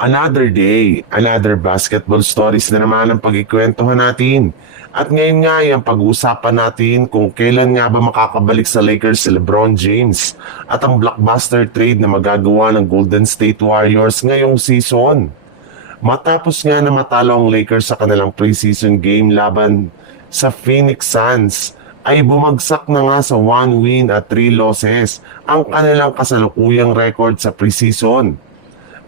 Another day, another basketball stories na naman ang pagkikwentuhan natin. At ngayon nga ay ang pag-uusapan natin kung kailan nga ba makakabalik sa Lakers si LeBron James at ang blockbuster trade na magagawa ng Golden State Warriors ngayong season. Matapos nga na matalo ang Lakers sa kanilang preseason game laban sa Phoenix Suns, ay bumagsak na nga sa 1 win at 3 losses ang kanilang kasalukuyang record sa preseason.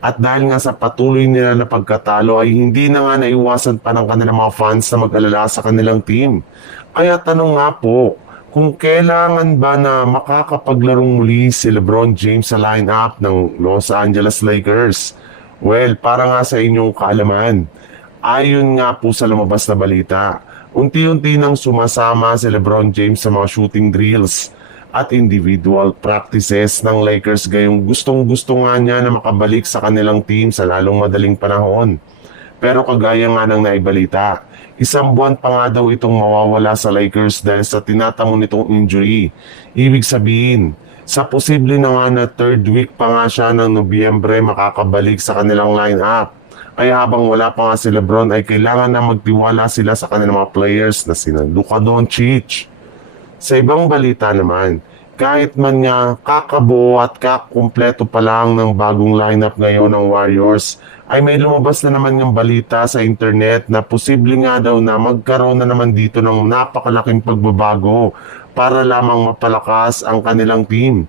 At dahil nga sa patuloy nila na pagkatalo ay hindi na nga naiwasan pa ng kanilang mga fans na mag-alala sa kanilang team. Kaya tanong nga po, kung kailangan ba na makakapaglarong muli si LeBron James sa lineup ng Los Angeles Lakers? Well, para nga sa inyong kaalaman, ayon nga po sa lumabas na balita, unti-unti nang sumasama si LeBron James sa mga shooting drills at individual practices ng Lakers gayong gustong-gusto nga niya na makabalik sa kanilang team sa lalong madaling panahon. Pero kagaya nga ng naibalita, isang buwan pa nga daw itong mawawala sa Lakers dahil sa tinatamon nitong injury. Ibig sabihin, sa posible na nga na third week pa nga siya ng Nobyembre makakabalik sa kanilang lineup. Kaya habang wala pa nga si LeBron ay kailangan na magtiwala sila sa kanilang mga players na sina Luka Doncic. Sa ibang balita naman, kahit man nga kakabuo at kakumpleto pa lang ng bagong lineup ngayon ng Warriors, ay may lumabas na naman yung balita sa internet na posible nga daw na magkaroon na naman dito ng napakalaking pagbabago para lamang mapalakas ang kanilang team.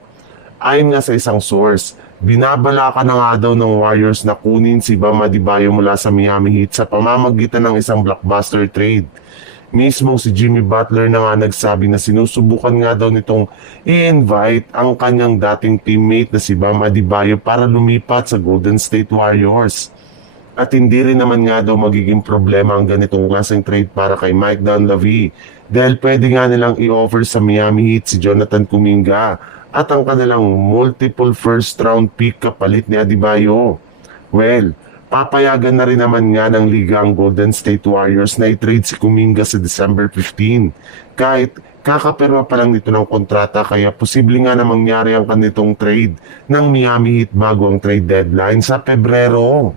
Ayon nga sa isang source, binabalaka na nga daw ng Warriors na kunin si Bam Adebayo mula sa Miami Heat sa pamamagitan ng isang blockbuster trade. Mismo si Jimmy Butler na nga nagsabi na sinusubukan nga daw nitong i-invite ang kanyang dating teammate na si Bam Adebayo para lumipat sa Golden State Warriors. At hindi rin naman nga daw magiging problema ang ganitong klaseng trade para kay Mike Dunleavy dahil pwede nga nilang i-offer sa Miami Heat si Jonathan Kuminga at ang kanilang multiple first round pick kapalit ni Adebayo. Well, papayagan na rin naman nga ng liga ang Golden State Warriors na i-trade si Kuminga sa December 15. Kahit kakapirma pa lang nito ng kontrata kaya posible nga na mangyari ang kanitong trade ng Miami Heat bago ang trade deadline sa Pebrero.